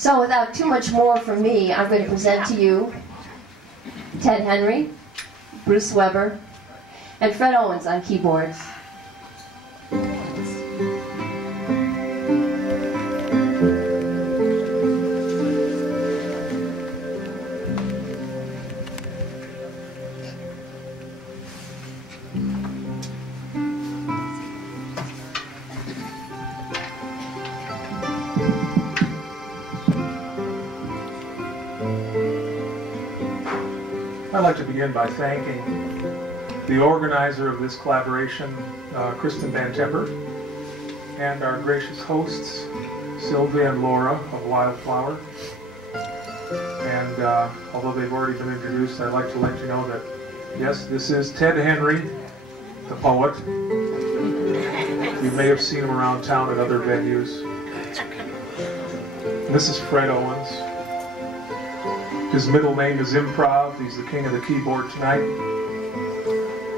So without too much more from me, I'm going to present to you Ted Henry, Bruce Weber, and Fred Owens on keyboards. I'd like to begin by thanking the organizer of this collaboration, Kristen Ban Tepper, and our gracious hosts, Sylvia and Laura of Wildflower. And although they've already been introduced, I'd like to let you know that, yes, this is Ted Henry, the poet. You may have seen him around town at other venues. And this is Fred Owens. His middle name is Improv. He's the king of the keyboard tonight.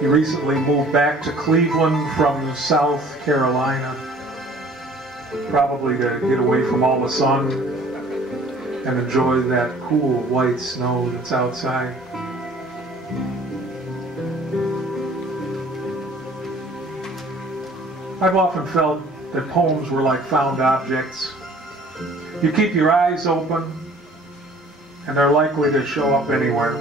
He recently moved back to Cleveland from South Carolina, probably to get away from all the sun and enjoy that cool white snow that's outside. I've often felt that poems were like found objects. You keep your eyes open, and they're likely to show up anywhere,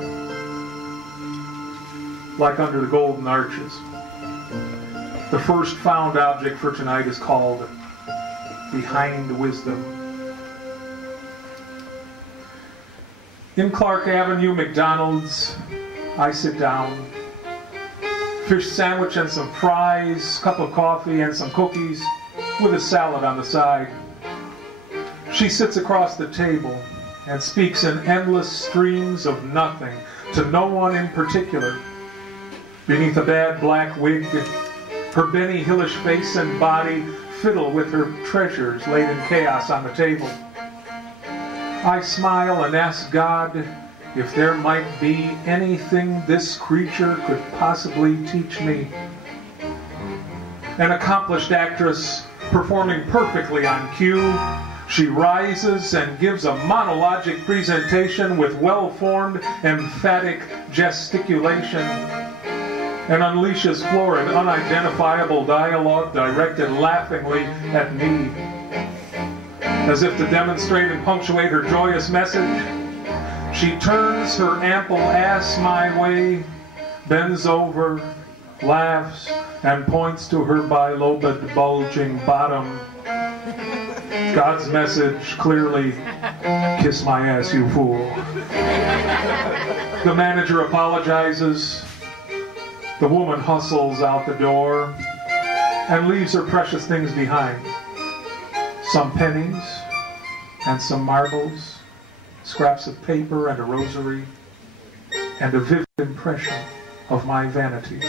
like under the golden arches. The first found object for tonight is called Behind Wisdom. In Clark Avenue, McDonald's, I sit down, fish sandwich and some fries, cup of coffee and some cookies, with a salad on the side. She sits across the table and speaks in endless streams of nothing to no one in particular. Beneath a bad black wig, her Benny Hillish face and body fiddle with her treasures laid in chaos on the table. I smile and ask God if there might be anything this creature could possibly teach me. An accomplished actress performing perfectly on cue, she rises and gives a monologic presentation with well-formed, emphatic gesticulation and unleashes florid, unidentifiable dialogue directed laughingly at me. As if to demonstrate and punctuate her joyous message, she turns her ample ass my way, bends over, laughs, and points to her bilobed, bulging bottom. God's message, clearly, kiss my ass, you fool. The manager apologizes. The woman hustles out the door and leaves her precious things behind. Some pennies and some marbles, scraps of paper and a rosary, and a vivid impression of my vanity.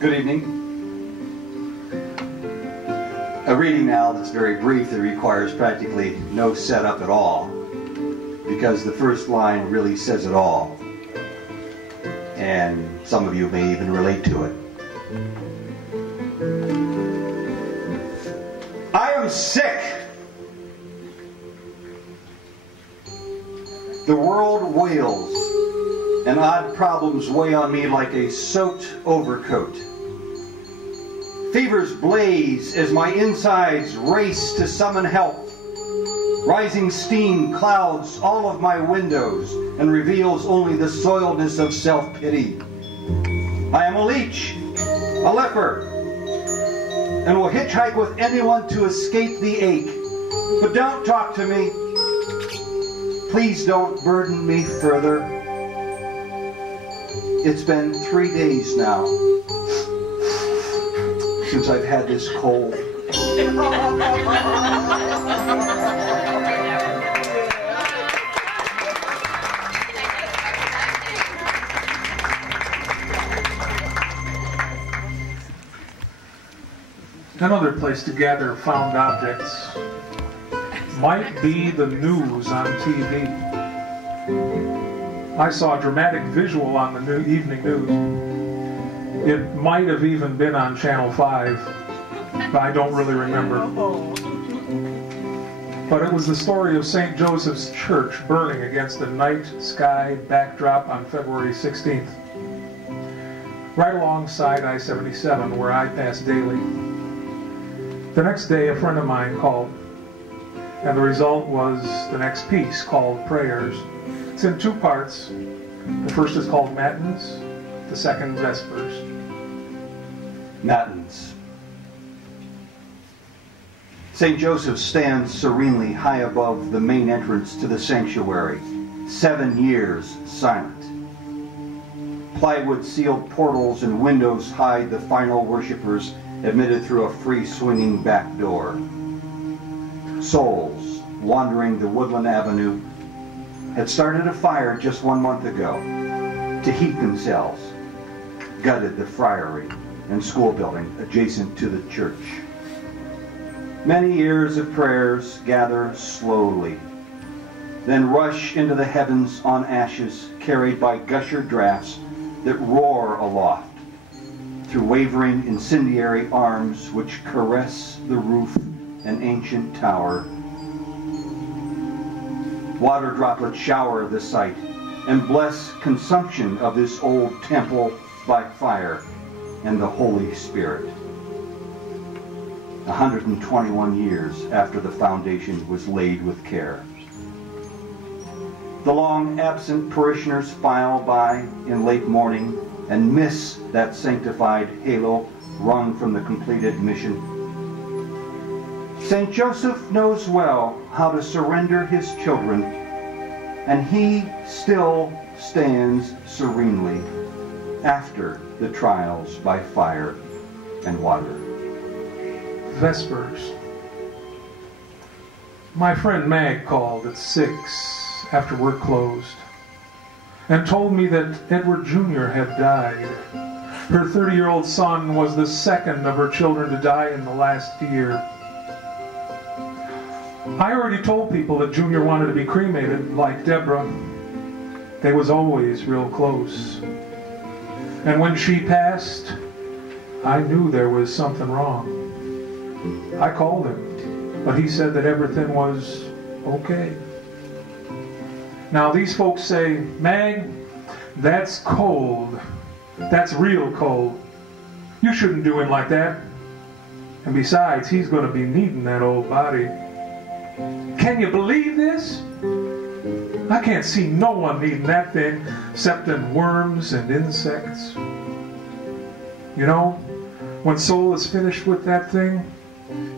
Good evening. A reading now that's very brief that requires practically no setup at all, because the first line really says it all, and some of you may even relate to it. I am sick. The world wails, and odd problems weigh on me like a soaked overcoat. Fevers blaze as my insides race to summon help. Rising steam clouds all of my windows and reveals only the soiledness of self-pity. I am a leech, a leper, and will hitchhike with anyone to escape the ache. But don't talk to me. Please don't burden me further. It's been 3 days now since I've had this cold. Another place to gather found objects might be the news on TV. I saw a dramatic visual on the evening news. It might have even been on Channel 5, but I don't really remember. But it was the story of St. Joseph's Church burning against a night sky backdrop on February 16th, right alongside I-77, where I pass daily. The next day, a friend of mine called, and the result was the next piece called Prayers. It's in two parts. The first is called Matins, the second Vespers. Matins. St. Joseph stands serenely high above the main entrance to the sanctuary, 7 years silent. Plywood sealed portals and windows hide the final worshipers admitted through a free swinging back door. Souls wandering the woodland avenue had started a fire just 1 month ago to heat themselves, gutted the friary and school building adjacent to the church. Many years of prayers gather slowly, then rush into the heavens on ashes carried by gusher drafts that roar aloft through wavering incendiary arms which caress the roof and ancient tower. Water droplets shower the site and bless consumption of this old temple by fire and the Holy Spirit. 121 years after the foundation was laid with care. The long absent parishioners file by in late morning and miss that sanctified halo wrung from the completed mission. St. Joseph knows well how to surrender his children, and he still stands serenely after the trials by fire and water. Vespers. My friend Mag called at 6 after work closed and told me that Edward Jr. had died. Her 30-year-old son was the second of her children to die in the last year. I already told people that Junior wanted to be cremated, like Deborah. They was always real close. And when she passed, I knew there was something wrong. I called him, but he said that everything was okay. Now these folks say, Mag, that's cold. That's real cold. You shouldn't do him like that. And besides, he's going to be needing that old body. Can you believe this? I can't see no one needing that thing except in worms and insects. You know, when soul is finished with that thing,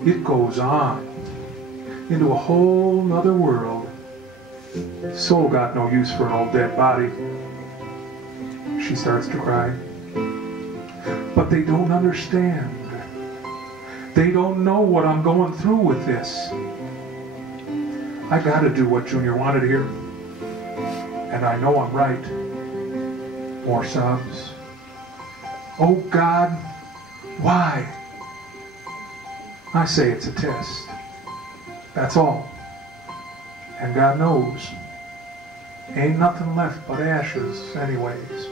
it goes on into a whole nother world. Soul got no use for an old dead body. She starts to cry. But they don't understand. They don't know what I'm going through with this. I gotta do what Junior wanted here. And I know I'm right. More sobs. Oh God, why? I say it's a test. That's all. And God knows. Ain't nothing left but ashes anyways.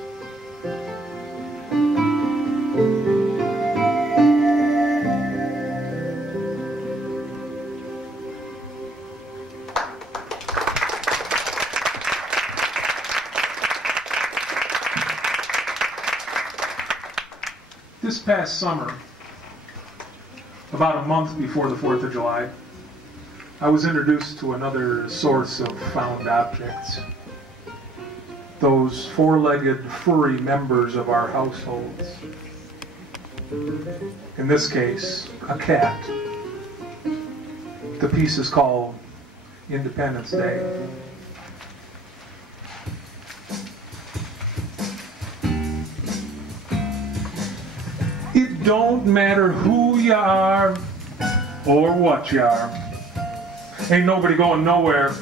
This past summer, about a month before the 4th of July, I was introduced to another source of found objects. Those four-legged, furry members of our households. In this case, a cat. The piece is called Independence Day. It don't matter who you are or what you are. Ain't nobody going nowhere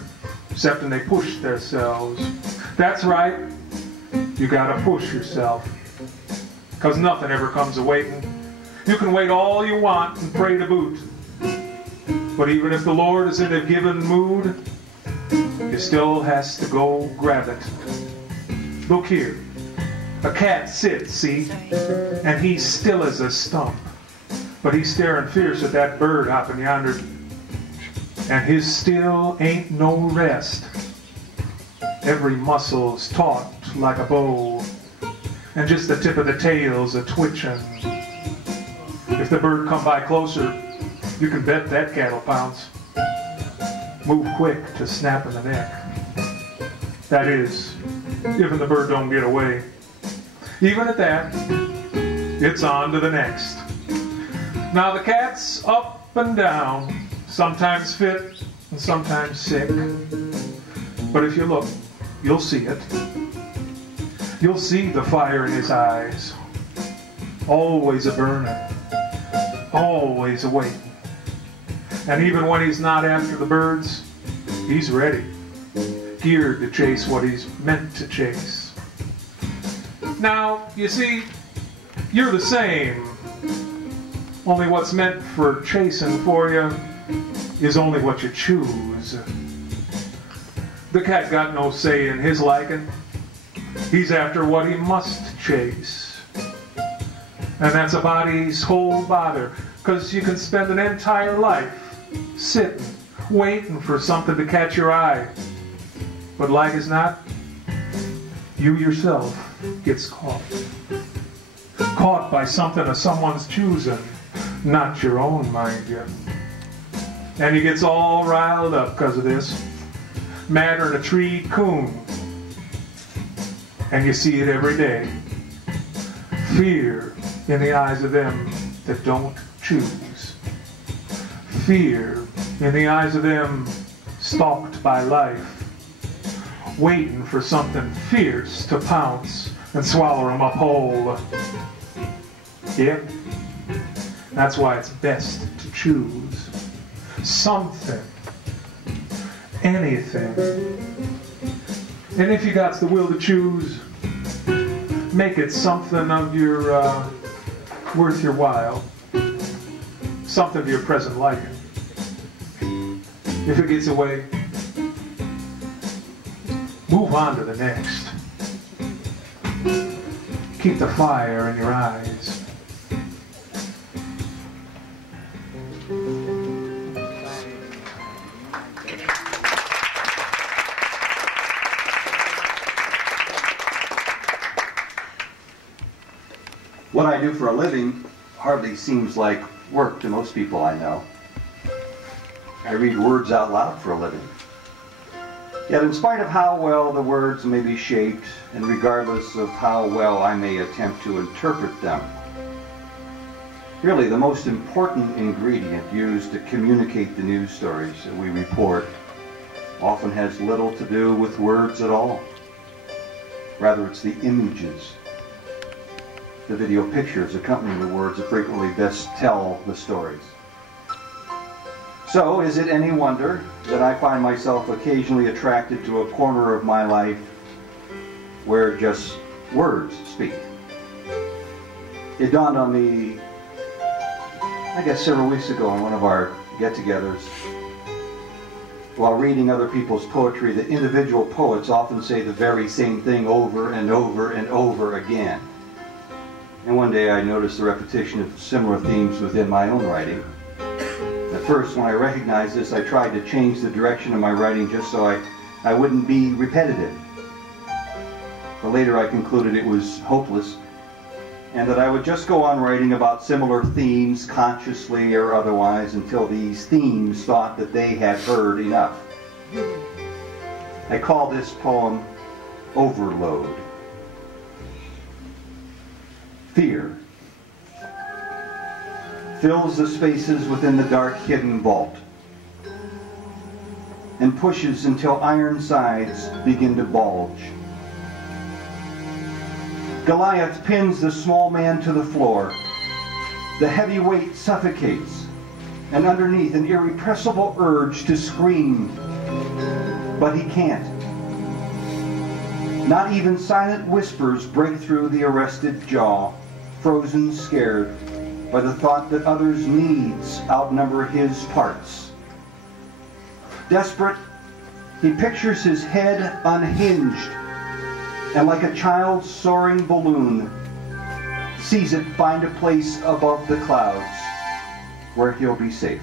except when they push themselves. That's right. You gotta push yourself. Because nothing ever comes a waiting. You can wait all you want and pray to boot. But even if the Lord is in a given mood, you still has to go grab it. Look here. A cat sits, see? And he's still as a stump. But he's staring fierce at that bird hopping yonder. And his still ain't no rest. Every muscle's taut like a bow. And just the tip of the tail's a twitching. If the bird come by closer, you can bet that cat'll pounce. Move quick to snapping the neck. That is, if the bird don't get away. Even at that, it's on to the next. Now the cat's up and down, sometimes fit and sometimes sick. But if you look, you'll see it. You'll see the fire in his eyes. Always a burning. Always a waiting. And even when he's not after the birds, he's ready. Geared to chase what he's meant to chase. Now, you see, you're the same. Only what's meant for chasing for you is only what you choose. The cat got no say in his liking. He's after what he must chase. And that's a body's whole bother, 'cause you can spend an entire life sitting, waiting for something to catch your eye. But like as not, you yourself gets caught. Caught by something of someone's choosing, not your own, mind you. And he gets all riled up because of this. Madder than a treed coon. And you see it every day. Fear in the eyes of them that don't choose. Fear in the eyes of them stalked by life, waiting for something fierce to pounce and swallow them up whole. Yep, that's why it's best to choose something, anything. And if you got the will to choose, make it something of your worth your while, something of your present liking. If it gets away, move on to the next. Keep the fire in your eyes. What I do for a living hardly seems like work to most people I know. I read words out loud for a living. Yet in spite of how well the words may be shaped, and regardless of how well I may attempt to interpret them, really the most important ingredient used to communicate the news stories that we report often has little to do with words at all. Rather, it's the images, the video pictures accompanying the words that frequently best tell the stories. So, is it any wonder that I find myself occasionally attracted to a corner of my life where just words speak? It dawned on me, I guess several weeks ago on one of our get-togethers, while reading other people's poetry, that individual poets often say the very same thing over and over and over again. And one day I noticed the repetition of similar themes within my own writing. At first, when I recognized this, I tried to change the direction of my writing just so I wouldn't be repetitive. But later I concluded it was hopeless, and that I would just go on writing about similar themes, consciously or otherwise, until these themes thought that they had heard enough. I call this poem Overload. Fear fills the spaces within the dark hidden vault and pushes until iron sides begin to bulge. Goliath pins the small man to the floor. The heavy weight suffocates, and underneath an irrepressible urge to scream, but he can't. Not even silent whispers break through the arrested jaw, frozen scared by the thought that others' needs outnumber his parts. Desperate, He pictures his head unhinged and like a child's soaring balloon, sees it find a place above the clouds where he'll be safe.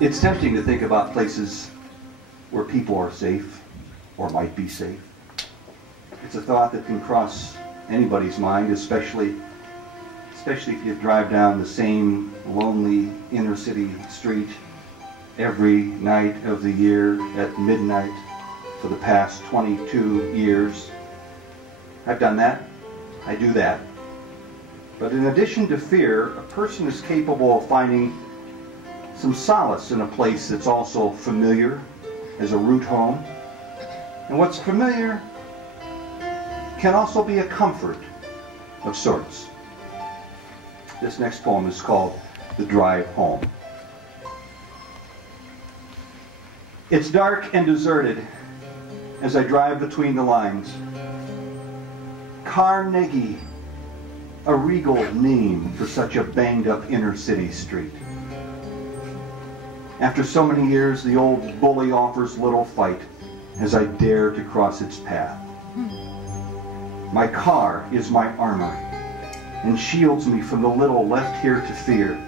It's tempting to think about places where people are safe or might be safe. It's a thought that can cross anybody's mind, especially if you drive down the same lonely inner city street every night of the year at midnight for the past 22 years. I've done that. I do that. But in addition to fear, a person is capable of finding some solace in a place that's also familiar as a root home. And what's familiar can also be a comfort of sorts. This next poem is called The Drive Home. It's dark and deserted as I drive between the lines. Carnegie, a regal name for such a banged-up inner-city street. After so many years, the old bully offers little fight as I dare to cross its path. My car is my armor and shields me from the little left here to fear.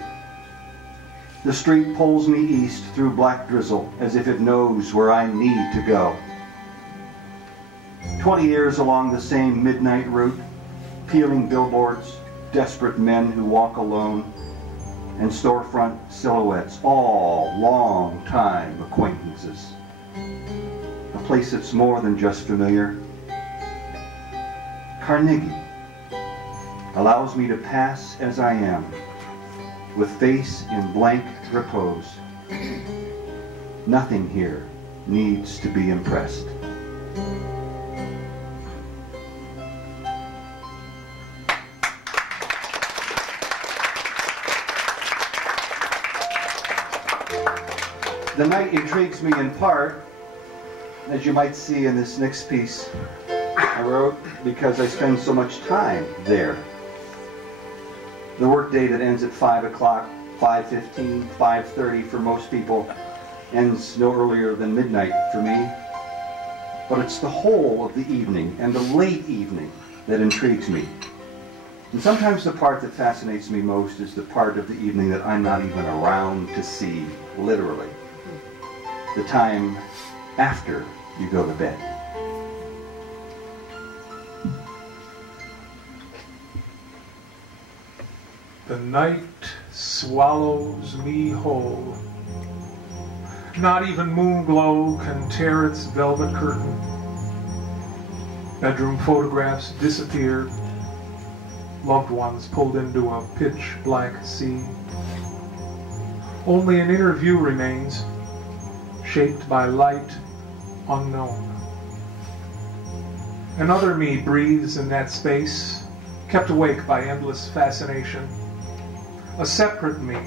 The street pulls me east through black drizzle as if it knows where I need to go. 20 years along the same midnight route, peeling billboards, desperate men who walk alone, and storefront silhouettes, all long-time acquaintances. A place that's more than just familiar. Carnegie allows me to pass as I am, with face in blank repose. Nothing here needs to be impressed. The night intrigues me in part, as you might see in this next piece I wrote, because I spend so much time there. The workday that ends at 5 o'clock, 5:15, 5:30 for most people, ends no earlier than midnight for me. But it's the whole of the evening and the late evening that intrigues me. And sometimes the part that fascinates me most is the part of the evening that I'm not even around to see, literally. The time after you go to bed. The night swallows me whole. Not even moon glow can tear its velvet curtain. Bedroom photographs disappear. Loved ones pulled into a pitch black sea. Only an inner view remains, shaped by light unknown. Another me breathes in that space, kept awake by endless fascination. A separate me,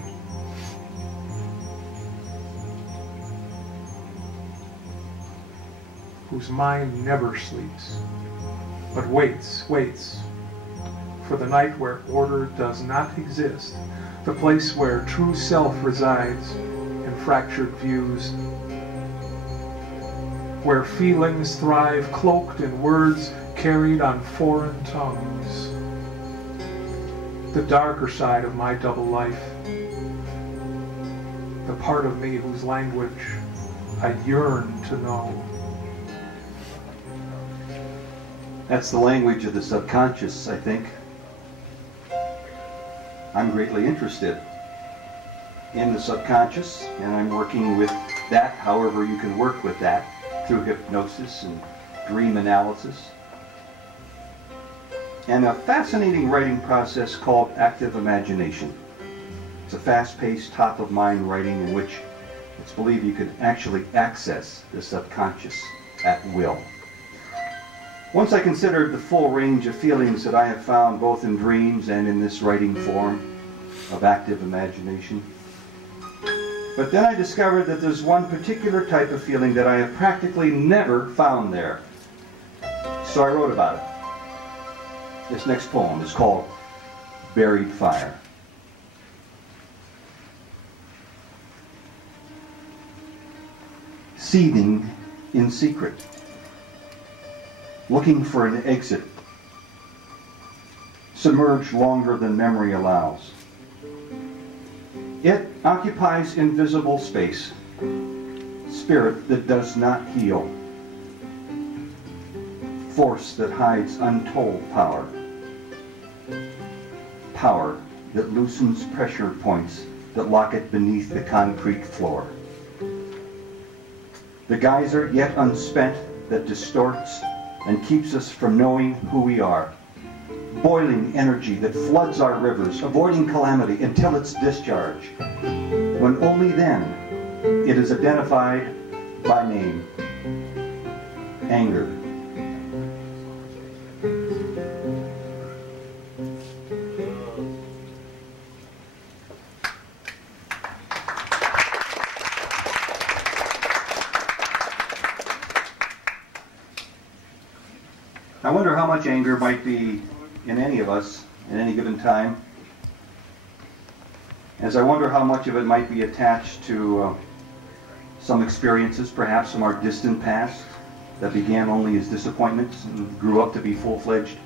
whose mind never sleeps, but waits for the night where order does not exist, the place where true self resides in fractured views, where feelings thrive cloaked in words carried on foreign tongues. The darker side of my double life, the part of me whose language I yearn to know. That's the language of the subconscious, I think. I'm greatly interested in the subconscious, and I'm working with that, however you can work with that, through hypnosis and dream analysis. And a fascinating writing process called active imagination. It's a fast-paced, top-of-mind writing in which it's believed you can actually access the subconscious at will. Once I considered the full range of feelings that I have found both in dreams and in this writing form of active imagination. But then I discovered that there's one particular type of feeling that I have practically never found there. So I wrote about it. This next poem is called Buried Fire. seething in secret, looking for an exit, submerged longer than memory allows. It occupies invisible space, spirit that does not heal, force that hides untold power, power that loosens pressure points that lock it beneath the concrete floor. The geyser yet unspent that distorts and keeps us from knowing who we are. Boiling energy that floods our rivers, avoiding calamity until its discharge, when only then it is identified by name. Anger. I wonder how much anger might be in any of us at any given time, as I wonder how much of it might be attached to some experiences, perhaps from our distant past, that began only as disappointments and grew up to be full-fledged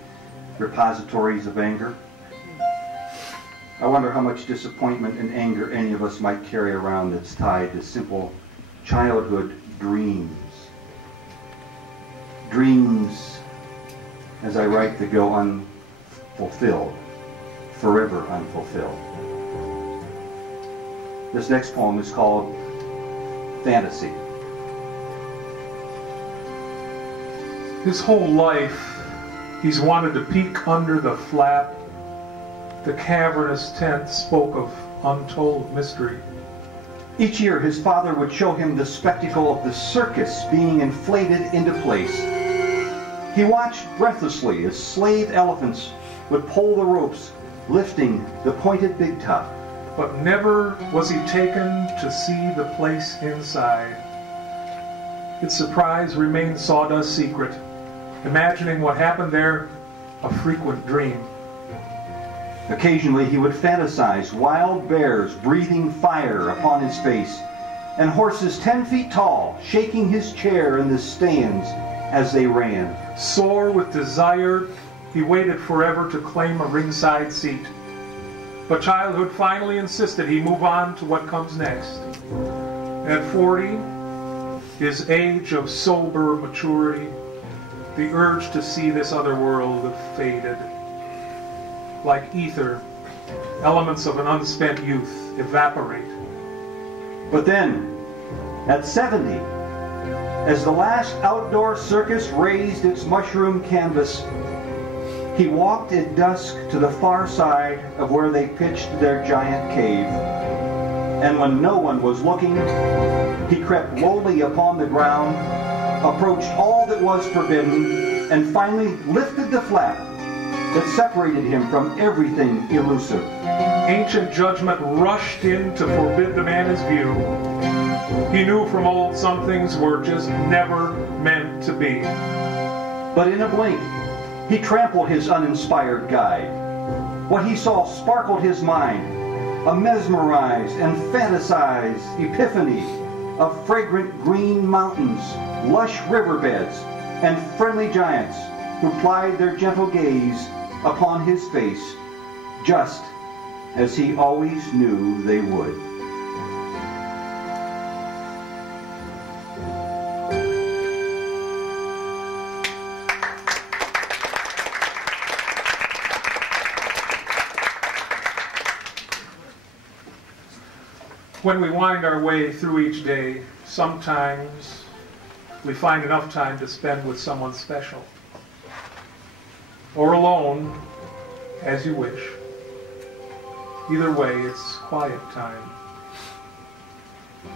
repositories of anger. I wonder how much disappointment and anger any of us might carry around that's tied to simple childhood dreams. Dreams, as I write, that go unfulfilled, forever unfulfilled. This next poem is called Fantasy. His whole life, he's wanted to peek under the flap. The cavernous tent spoke of untold mystery. Each year, his father would show him the spectacle of the circus being inflated into place. He watched breathlessly as slave elephants would pull the ropes, lifting the pointed big top. But never was he taken to see the place inside. Its surprise remained sawdust secret, imagining what happened there a frequent dream. Occasionally he would fantasize wild bears breathing fire upon his face, and horses 10 feet tall shaking his chair in the stands as they ran. Sore with desire, he waited forever to claim a ringside seat. But childhood finally insisted he move on to what comes next. At 40, his age of sober maturity, the urge to see this other world faded. Like ether, elements of an unspent youth evaporate. But then, at 70, as the last outdoor circus raised its mushroom canvas, he walked at dusk to the far side of where they pitched their giant cave. And when no one was looking, he crept lowly upon the ground, approached all that was forbidden, and finally lifted the flap that separated him from everything elusive. Ancient judgment rushed in to forbid the man his view. He knew from old some things were just never meant to be. But in a blink, he trampled his uninspired guide. What he saw sparkled his mind, a mesmerized and fantasized epiphany of fragrant green mountains, lush riverbeds, and friendly giants who plied their gentle gaze upon his face, just as he always knew they would. When we wind our way through each day, sometimes we find enough time to spend with someone special. Or alone, as you wish. Either way, it's quiet time.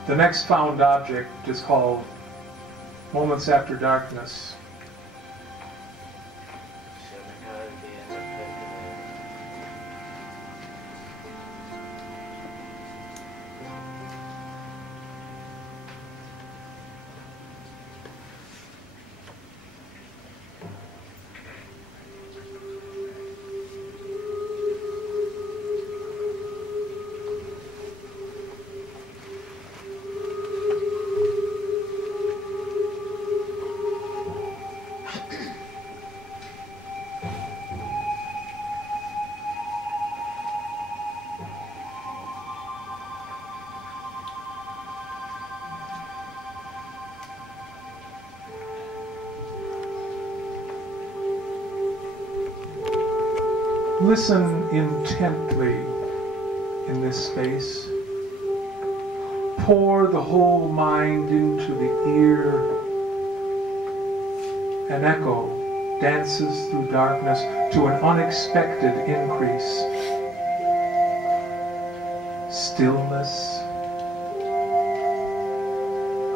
The next found object is called Moments After Darkness. Listen intently in this space. Pour the whole mind into the ear. An echo dances through darkness to an unexpected increase. Stillness,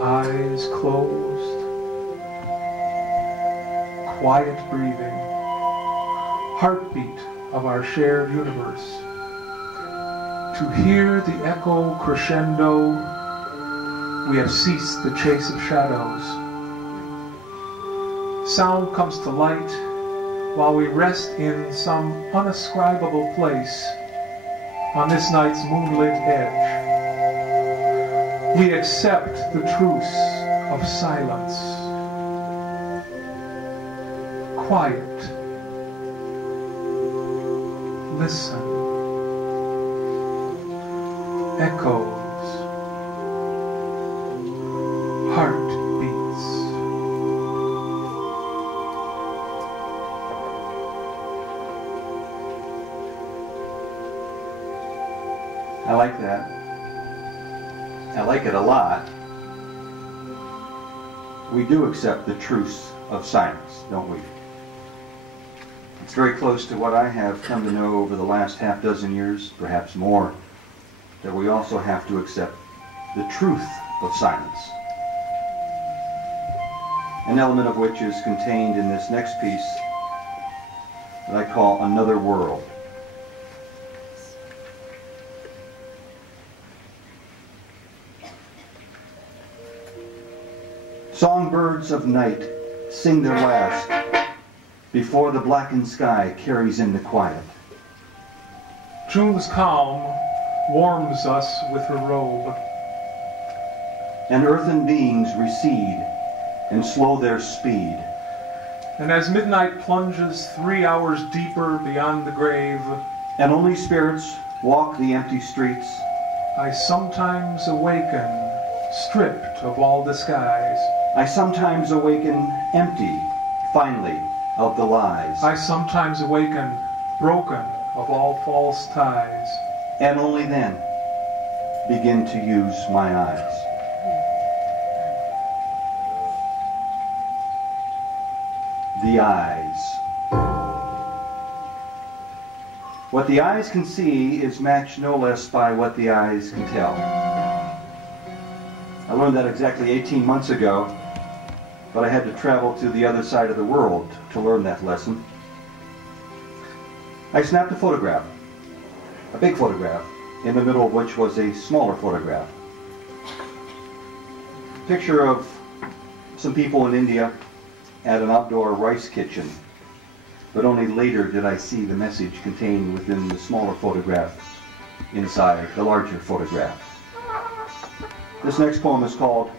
eyes closed, quiet breathing, heartbeat of our shared universe. To hear the echo crescendo, we have ceased the chase of shadows. Sound comes to light while we rest in some unascribable place on this night's moonlit edge. We accept the truce of silence. Quiet. Listen. Echoes. Heartbeats. I like that. I like it a lot. We do accept the truce of silence, don't we? It's very close to what I have come to know over the last half dozen years, perhaps more, that we also have to accept the truth of silence. An element of which is contained in this next piece that I call Another World. Songbirds of night sing their last before the blackened sky carries in the quiet. June's calm warms us with her robe. And earthen beings recede and slow their speed. And as midnight plunges 3 hours deeper beyond the grave, and only spirits walk the empty streets, I sometimes awaken stripped of all disguise. I sometimes awaken empty, finally, of the lies. I sometimes awaken broken of all false ties. And only then begin to use my eyes. The eyes. What the eyes can see is matched no less by what the eyes can tell. I learned that exactly 18 months ago, but I had to travel to the other side of the world to learn that lesson. I snapped a photograph, a big photograph, in the middle of which was a smaller photograph. Picture of some people in India at an outdoor rice kitchen, but only later did I see the message contained within the smaller photograph inside the larger photograph. This next poem is called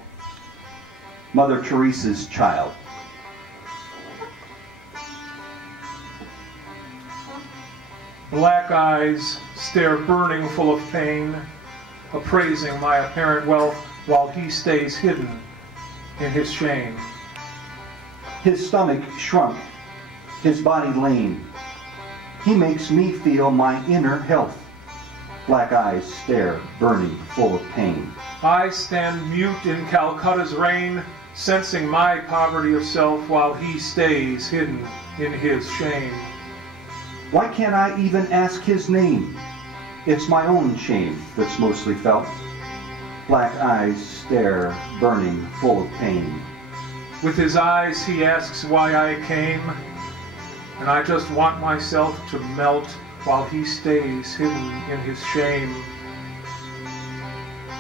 Mother Teresa's Child. Black eyes stare burning full of pain, appraising my apparent wealth while he stays hidden in his shame. His stomach shrunk, his body lame. He makes me feel my inner health. Black eyes stare, burning, full of pain. I stand mute in Calcutta's rain, sensing my poverty of self while he stays hidden in his shame. Why can't I even ask his name? It's my own shame that's mostly felt. Black eyes stare, burning, full of pain. With his eyes he asks why I came, and I just want myself to melt while he stays hidden in his shame.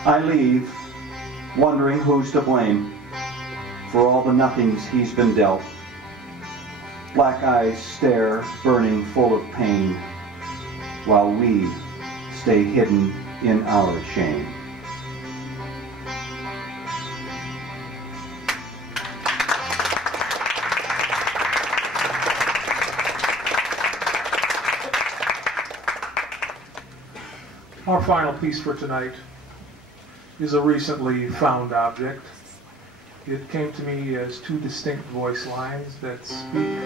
I leave, wondering who's to blame for all the nothings he's been dealt. Black eyes stare, burning, full of pain, while we stay hidden in our shame. Our final piece for tonight is a recently found object. It came to me as two distinct voice lines that speak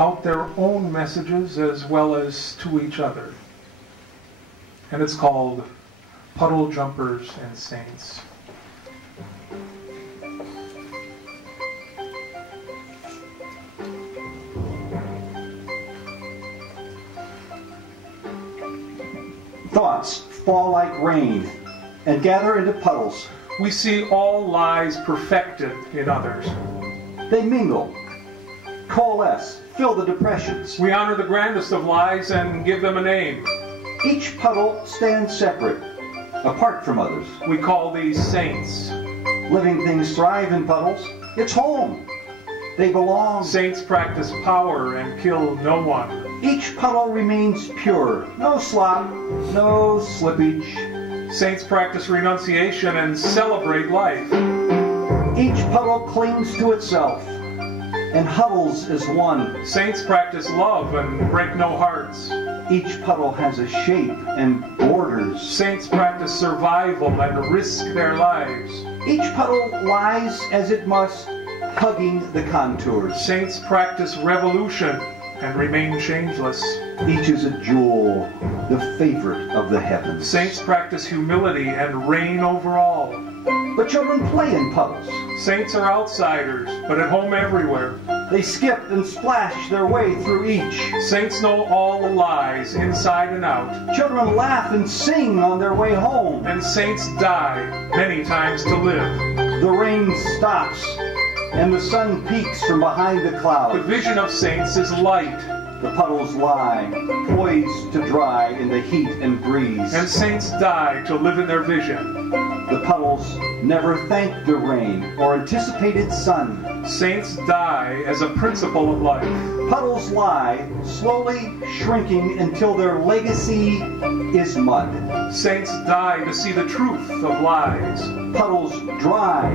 out their own messages as well as to each other. And it's called Puddle Jumpers and Saints. Thoughts fall like rain and gather into puddles. We see all lies perfected in others. They mingle, coalesce, fill the depressions. We honor the grandest of lies and give them a name. Each puddle stands separate, apart from others. We call these saints. Living things thrive in puddles. It's home. They belong. Saints practice power and kill no one. Each puddle remains pure. No slop, no slippage. Saints practice renunciation and celebrate life. Each puddle clings to itself and huddles as one. Saints practice love and break no hearts. Each puddle has a shape and borders. Saints practice survival and risk their lives. Each puddle lies as it must, hugging the contours. Saints practice revolution and remain changeless. Each is a jewel, the favorite of the heavens. Saints practice humility and reign over all. But children play in puddles. Saints are outsiders, but at home everywhere. They skip and splash their way through each. Saints know all the lies, inside and out. Children laugh and sing on their way home. And saints die many times to live. The rain stops, and the sun peeks from behind the clouds. The vision of saints is light. The puddles lie, poised to dry in the heat and breeze. And saints die to live in their vision. The puddles never thank the rain or anticipate its sun. Saints die as a principle of life. Puddles lie, slowly shrinking until their legacy is mud. Saints die to see the truth of lies. Puddles dry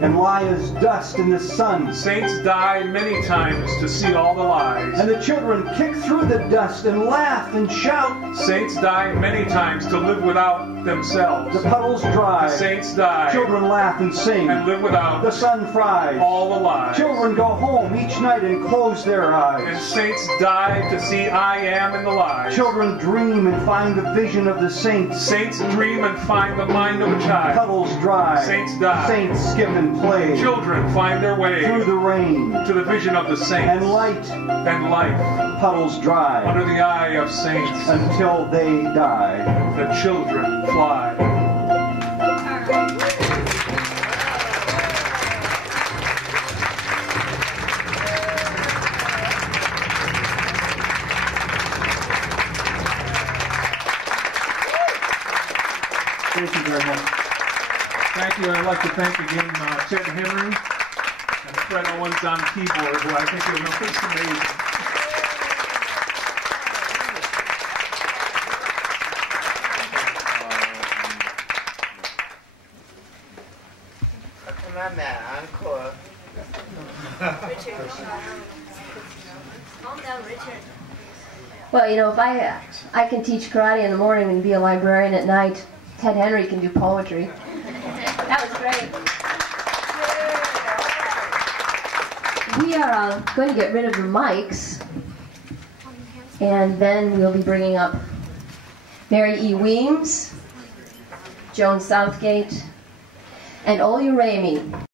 and lie as dust in the sun. Saints die many times to see all the lies. And the children kick through the dust and laugh and shout. Saints die many times to live without themselves. The puddles dry. The saints die. Children laugh and sing. And live without. The sun fries. All the lies. Children go home each night and close their eyes. And saints die to see I am in the lies. Children dream and find the vision of the saints. Saints dream and find the mind of a child. Puddles dry. Saints die. Saints skip and play. Children find their way through the rain to the vision of the saints. And light and life. Puddles dry under the eye of saints until they die. The children fly. Thank you very much. Thank you. I'd like to thank again Ted Henry and Fred Owens on keyboard, who I think are just amazing. My man, encore. Richard. Calm down, Richard. Well, you know, if I can teach karate in the morning and be a librarian at night, Ted Henry can do poetry. That was great. We are going to get rid of the mics, and then we'll be bringing up Mary E. Weems, Joan Southgate, and Olya Ramey.